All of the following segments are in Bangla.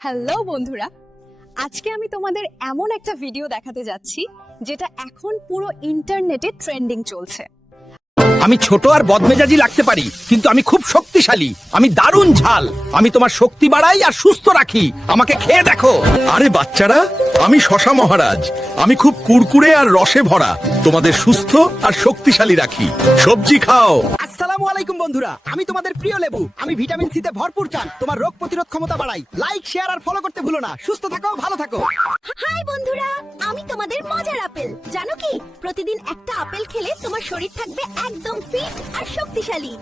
হ্যালো বন্ধুরা, আজকে আমি তোমাদের এমন একটা ভিডিও দেখাতে যাচ্ছি যেটা এখন পুরো ইন্টারনেটে ট্রেন্ডিং চলছে। আমি ছোট আর বদমেজাজি লাগতে পারি, কিন্তু আমি খুব শক্তিশালী। আমি দারুণ ঝাল। আমি তোমার শক্তি বাড়াই আর সুস্থ রাখি। আমাকে খেয়ে দেখো। আরে বাচ্চারা, আমি শশা মহারাজ। আমি খুব কুড়কুড়ে আর রসে ভরা। তোমাদের সুস্থ আর শক্তিশালী রাখি। সবজি খাও। আসসালামু আলাইকুম বন্ধুরা, আমি তোমাদের প্রিয় লেবু। আমি ভিটামিন সি তে ভরপুর চান। তোমার রোগ প্রতিরোধ ক্ষমতা বাড়াই। লাইক, শেয়ার আর ফলো করতে ভুলো না। সুস্থ থাকো, ভালো থাকো। হাই বন্ধুরা, আমি তোমাদের মজার আপেল। জানো কি, প্রতিদিন একটা আপেল খেলে তোমার শরীর থাকবে একদম ফিট আর শক্তিশালী।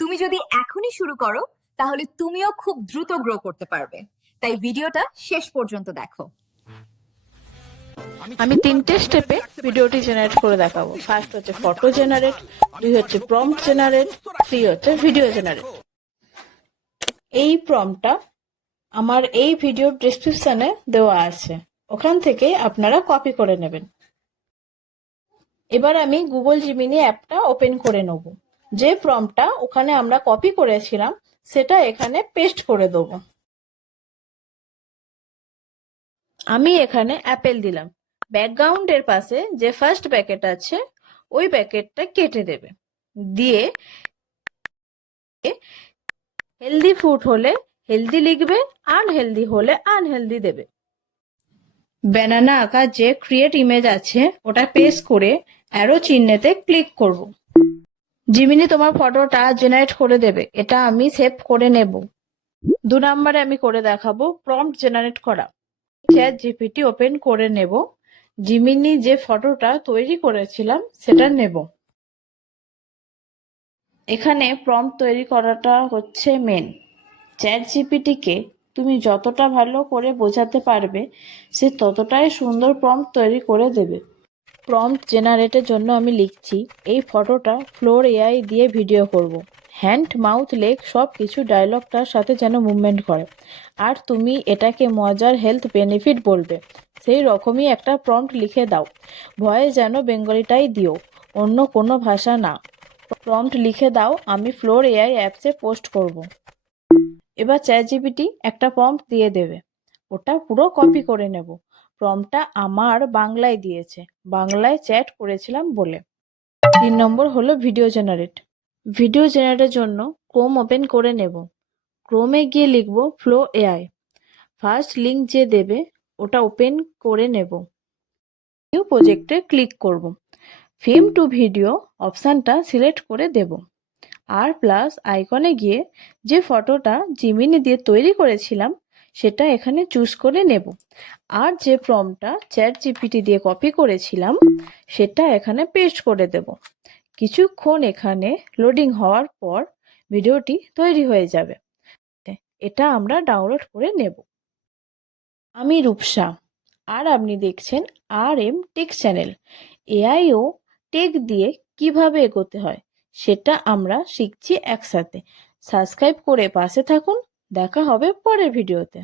তুমি যদি এখনই শুরু করো তাহলে তুমিও খুব দ্রুত গ্রো করতে পারবে। তাই ভিডিওটা শেষ পর্যন্ত দেখো। আমি 3টে স্টেপে ভিডিওটি জেনারেট করে দেখাবো। ফার্স্ট হচ্ছে ফটো জেনারেট, 2 হচ্ছে প্রম্পট জেনারেট, 3 হচ্ছে ভিডিও জেনারেট। এই প্রম্পটটা আমার এই ভিডিওর ডেসক্রিপশনে দেওয়া আছে, ওখান থেকে আপনারা কপি করে নেবেন। এবার আমি গুগল জিমিনি অ্যাপটা ওপেন করে নেব। যে প্রম্পটটা ওখানে আমরা কপি করেছিলাম সেটা এখানে পেস্ট করে দেবো। আমি এখানে অ্যাপেল দিলাম। ব্যাকগ্রাউন্ডের পাশে যে ফার্স্ট ব্র্যাকেট আছে ওই ব্র্যাকেটটা কেটে দেবে। দিয়ে হেলদি ফুড হলে হেলদি লিখবে, আনহেলদি হলে আনহেলদি দেবে। ব্যানানা আঁকা যে ক্রিয়েট ইমেজ আছে ওটা পেস্ট করে অ্যারো চিহ্নেতে ক্লিক করব। জিমিনি তোমার ফটোটা জেনারেট করে দেবে। এটা আমি সেভ করে নেব। 2 নম্বরে আমি করে দেখাবো প্রম্পট জেনারেট করা। চ্যাট জিপিটি ওপেন করে নেব। জিমিনি যে ফটোটা তৈরি করেছিলাম সেটা নেব। এখানে প্রম্পট তৈরি করাটা হচ্ছে মেন। চ্যাট জিপিটিকে তুমি যতটা ভালো করে বোঝাতে পারবে সে ততটাই সুন্দর প্রম্পট তৈরি করে দেবে। প্রম্পট জেনারেটের জন্য আমি লিখছি, এই ফটোটা ফ্লোর এআই দিয়ে ভিডিও করব। হ্যান্ড, মাউথ, লেগ সব কিছু ডায়লগটার সাথে যেন মুভমেন্ট করে। আর তুমি এটাকে মজার হেলথ বেনিফিট বলবে, সেই রকমই একটা প্রম্পট লিখে দাও। ভয়েস যেন বেঙ্গলিটাই দিও, অন্য কোনো ভাষা না। প্রম্পট লিখে দাও, আমি ফ্লোর এআই অ্যাপসে পোস্ট করব। এবার চ্যাট জিপিটি একটা প্রম্পট দিয়ে দেবে, ওটা পুরো কপি করে নেব। প্রম্পটটা আমার বাংলায় দিয়েছে, বাংলায় চ্যাট করেছিলাম বলে। 3 নম্বর হলো ভিডিও জেনারেট। ভিডিও জেনারেটের জন্য ক্রোম ওপেন করে নেব। ক্রোমে গিয়ে লিখব ফ্লো এআই। ফার্স্ট লিঙ্ক যে দেবে ওটা ওপেন করে নেব। নিউ প্রজেক্টে ক্লিক করব। ফ্রেম টু ভিডিও অপশানটা সিলেক্ট করে দেব। আর প্লাস আইকনে গিয়ে যে ফটোটা জিমিনি দিয়ে তৈরি করেছিলাম সেটা এখানে চুজ করে নেব। আর যে প্রম্পটটা চ্যাট জিপিটি দিয়ে কপি করেছিলাম সেটা এখানে পেস্ট করে দেব। কিছুক্ষণ এখানে লোডিং হওয়ার পর ভিডিওটি তৈরি হয়ে যাবে। এটা আমরা ডাউনলোড করে নেব। আমি রূপসা, আর আপনি দেখছেন RM টেক চ্যানেল। এআই ও টেক দিয়ে কিভাবে এগোতে হয় সেটা আমরা শিখছি একসাথে। সাবস্ক্রাইব করে পাশে থাকুন। দেখা হবে পরের ভিডিওতে।